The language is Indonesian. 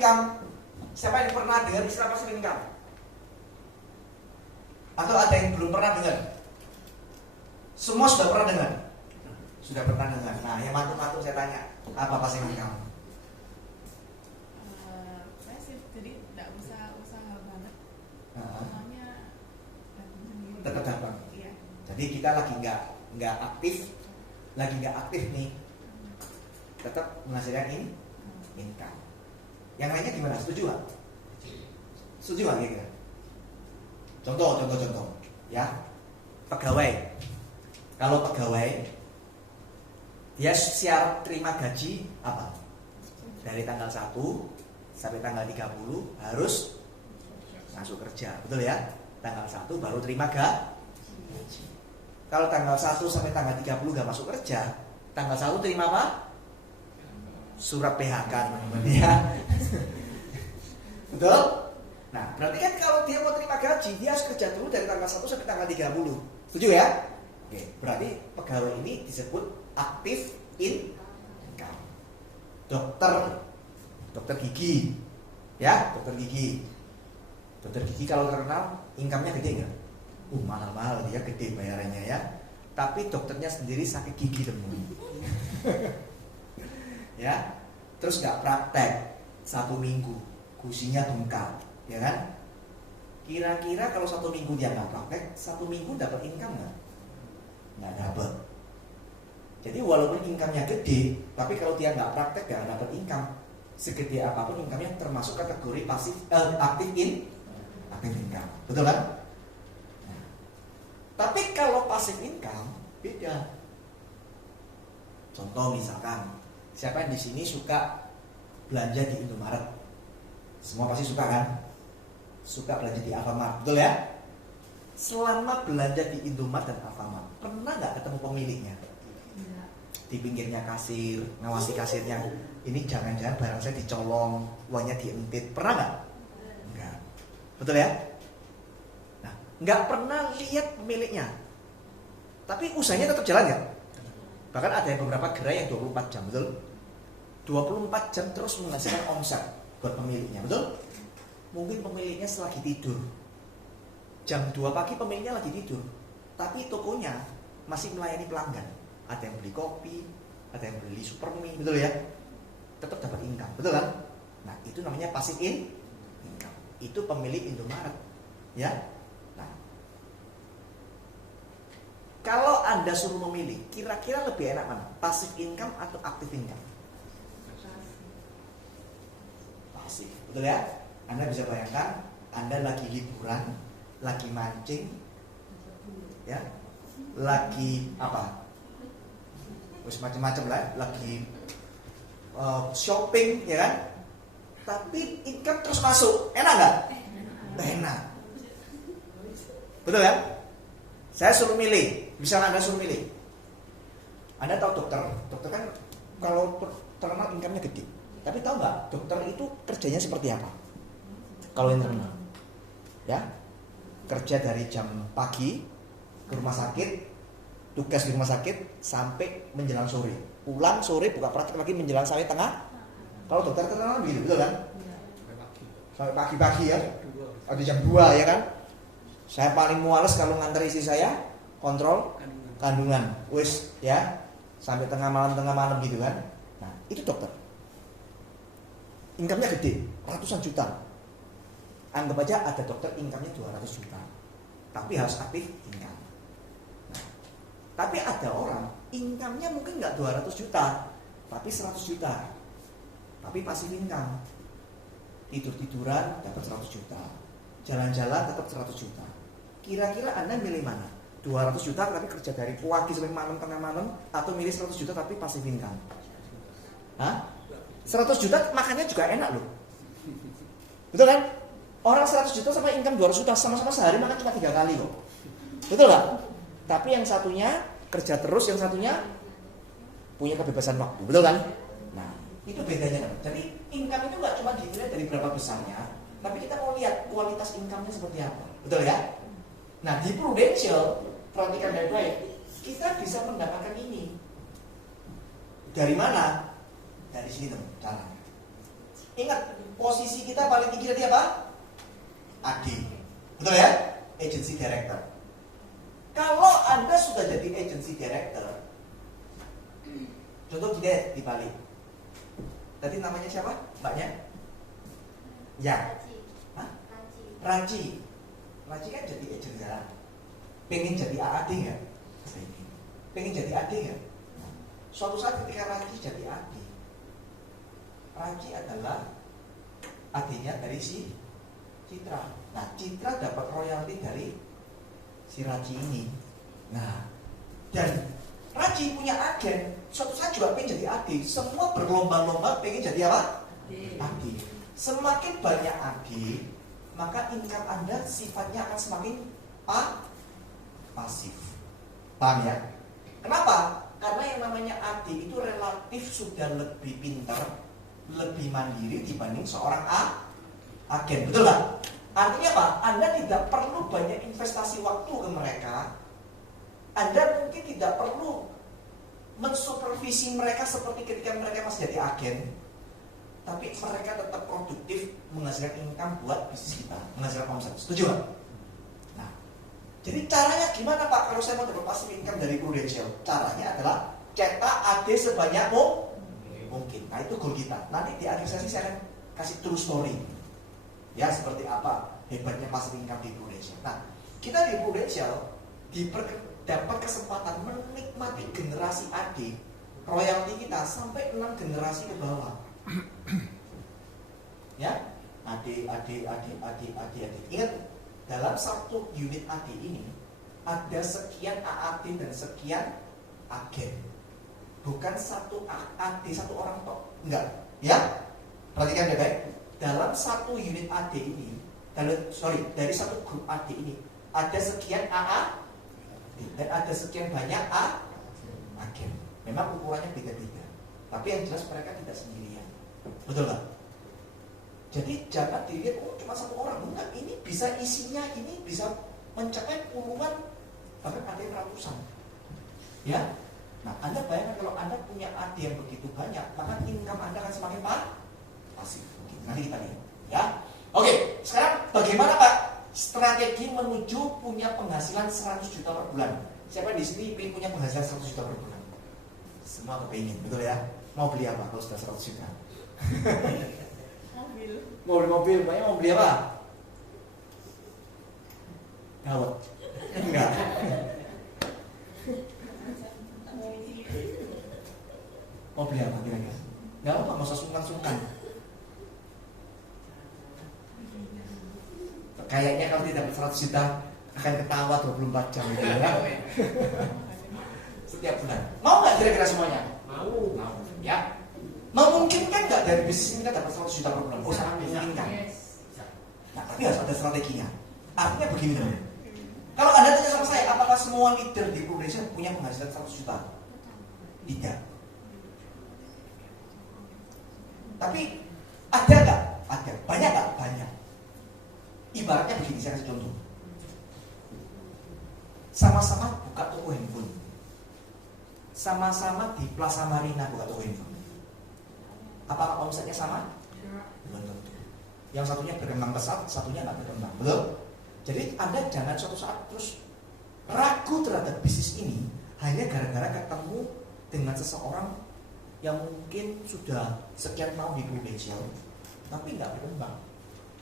income? Siapa yang pernah dengar istilah passive income? Atau ada yang belum pernah dengar? Semua sudah pernah dengar? Sudah pernah dengar. Nah, yang mantu-mantu saya tanya, apa passive income? Passive, jadi tidak usah usaha banget. Semuanya datang sendiri. Tetap datang. Iya. Jadi kita lagi nggak aktif nih, tetap menghasilkan income. Yang lainnya gimana? Setuju nggak? Setuju nggak kira-kira? Contoh, ya. Pegawai. Kalau pegawai, dia syarat terima gaji apa? Dari tanggal 1 sampai tanggal 30 harus masuk kerja, betul ya? Tanggal 1 baru terima gaji. Kalau tanggal 1 sampai tanggal 30 gak masuk kerja, tanggal 1 terima apa? Surat PHK, ya. Betul? Nah, berarti kan kalau dia mau terima gaji, dia harus kerja dulu dari tanggal 1 sampai tanggal 30. Setuju ya? Oke, berarti pegawai ini disebut active income. Dokter gigi, ya, dokter gigi. Dokter gigi kalau terkenal, income-nya gede nggak? Mahal-mahal, dia gede bayarannya ya. Tapi dokternya sendiri sakit gigi teman. Ya, terus nggak praktek 1 minggu, gusinya bengkak, ya kan? Kira-kira kalau 1 minggu dia nggak praktek, 1 minggu dapat income nggak dapat. Jadi walaupun income-nya gede, tapi kalau dia nggak praktek nggak dapat income. Segede apapun income-nya termasuk kategori pasif, active income, betul kan? Nah, tapi kalau passive income beda. Contoh misalkan, siapa yang di sini suka belanja di Indomaret? Semua pasti suka kan? Suka belanja di Alfamart, betul ya? Selama belanja di Indomaret dan Alfamart, pernah nggak ketemu pemiliknya? Di pinggirnya kasir, ngawasi kasirnya. Ini jangan-jangan barang saya dicolong, uangnya dientit. Pernah nggak? Enggak. Betul ya? Nah, nggak pernah lihat pemiliknya. Tapi usahanya tetap jalan nggak? Bahkan ada yang beberapa gerai yang 24 jam, betul? 24 jam terus menghasilkan omset buat pemiliknya, betul? Mungkin pemiliknya selagi tidur. Jam 2 pagi pemiliknya lagi tidur. Tapi tokonya masih melayani pelanggan. Ada yang beli kopi, ada yang beli supermie, betul ya? Tetap dapat income, betul kan? Nah, itu namanya passive income. Itu pemilik Indomaret, ya. Nah, kalau Anda suruh memilih, kira-kira lebih enak mana? Passive income atau active income? Passive, betul ya? Anda bisa bayangkan, Anda lagi liburan, lagi mancing, ya, lagi apa? Terus macam-macam lah, lagi shopping, ya kan? Tapi income terus masuk, enak nggak? Enak. Betul ya? Saya suruh milih, misalnya Anda suruh milih. Anda tahu dokter kan kalau terkenal income-nya gede. Tapi tahu nggak, dokter itu kerjanya seperti apa? Kalau yang terkenal, ya, kerja dari jam pagi ke rumah sakit, tugas di rumah sakit sampai menjelang sore. Pulang sore buka praktek lagi menjelang sampai tengah. Kalau dokter terkenal begitu, betul kan? Sampai pagi-pagi ya. Ada jam 2 ya kan? Saya paling muales kalau nganter istri saya kontrol kandungan. Wis ya, sampai tengah malam gitu kan. Nah, itu dokter. Income-nya gede, ratusan juta. Anggap aja ada dokter income-nya 200 juta. Tapi harus aktif income. Tapi ada orang income-nya mungkin nggak 200 juta, tapi 100 juta. Tapi passive income. Tidur-tiduran dapat 100 juta. Jalan-jalan dapat 100 juta. Kira-kira Anda milih mana? 200 juta tapi kerja dari pagi sampai malam tengah malam, atau milih 100 juta tapi passive income? Hah? 100 juta makannya juga enak loh. Betul kan? Orang 100 juta sama income 200 juta sama-sama sehari makan cuma 3 kali kok. Betul nggak? Tapi yang satunya kerja terus, yang satunya punya kebebasan waktu, betul kan? Nah, itu bedanya kan. Jadi income itu nggak cuma dilihat dari berapa besarnya, tapi kita mau lihat kualitas income-nya seperti apa, betul ya? Nah, di Prudential, perhatikan baik-baik, kita bisa mendapatkan ini. Dari mana? Dari sini teman, caranya. Ingat, posisi kita paling tinggi tadi apa? AD. Betul ya? Agency Director. Kalau Anda sudah jadi Agency Director, contoh gini di Bali. Tadi namanya siapa? Mbaknya? Ya. Hah? Raji. Raji kan jadi agent ya. Pengen jadi AAD nggak? Pengen jadi AD nggak? Suatu saat ketika Raji jadi AD, Raji adalah AD-nya dari si Citra. Nah, Citra dapat royalti dari si Raji ini. Nah, dan Raji punya agen, suatu saat juga pengen jadi AD. Semua berlomba-lomba pengen jadi apa? AD. Semakin banyak AD, maka income Anda sifatnya akan semakin pasif. Paham ya? Kenapa? Karena yang namanya AD itu relatif sudah lebih pintar, lebih mandiri dibanding seorang agen. Betul nggak? Artinya apa? Anda tidak perlu banyak investasi waktu ke mereka. Anda mungkin tidak perlu mensupervisi mereka seperti ketika mereka masih jadi agen. Tapi mereka tetap produktif, menghasilkan income buat bisnis kita, menghasilkan omset. Setuju nggak? Nah, jadi caranya gimana Pak kalau saya mau dapat passive income dari Prudential? Caranya adalah cetak AD sebanyak mungkin. Nah, itu goal kita. Nanti di akhir sesi saya akan kasih true story. Ya, seperti apa hebatnya passive income di Prudential. Nah, kita di Prudential dapat kesempatan menikmati generasi AD, royalti kita sampai 6 generasi ke bawah. Ya, AD. Ingat, dalam satu unit AD ini ada sekian AAD dan sekian agen. Bukan satu AD satu orang tok. Enggak, ya. Perhatikan baik-baik. Dalam satu unit AD ini, dari satu grup AD ini ada sekian AAD dan ada sekian banyak agen. Memang ukurannya beda-beda. Tapi yang jelas mereka tidak sendirian. Betul nggak? Jadi jangan dilihat cuma satu orang. Enggak, ini bisa isinya ini bisa mencapai puluhan, bahkan ada yang ratusan. Ya. Nah, Anda bayangkan kalau Anda punya AD yang begitu banyak, maka income Anda akan semakin pasif. Nanti kita lihat. Ya. Oke, sekarang bagaimana Pak strategi menuju punya penghasilan 100 juta per bulan? Siapa di sini ingin punya penghasilan 100 juta per bulan? Semua kepingin, betul ya? Mau beli apa kalau sudah 100 juta? Mau beli mobil, banyak mau beli apa? Gawat. Enggak. Mau beli apa kira-kira? Enggak apa, nggak usah sungkan-sungkan. Kayaknya kalau tidak 100 juta akan ketawa 24 jam gitu ya. Setiap bulan. Mau nggak kira-kira semuanya? Mau. Ya. Memungkinkan nggak dari bisnis kita dapat 100 juta per bulan? Oh, sangat memungkinkan. Nah, tapi harus ada strateginya. Artinya begini teman. Kalau Anda tanya sama saya, apakah semua leader di Prudential punya penghasilan 100 juta? Tidak. Tapi ada nggak? Ada. Banyak nggak? Banyak. Ibaratnya begini, saya kasih contoh. Sama-sama buka toko handphone. Sama-sama di Plaza Marina buka toko handphone. Apakah omsetnya sama? Belum tentu. Yang satunya berkembang pesat, satunya nggak berkembang. Betul? Jadi Anda jangan suatu saat terus ragu terhadap bisnis ini hanya gara-gara ketemu dengan seseorang yang mungkin sudah sekian tahun di Prudential tapi nggak berkembang.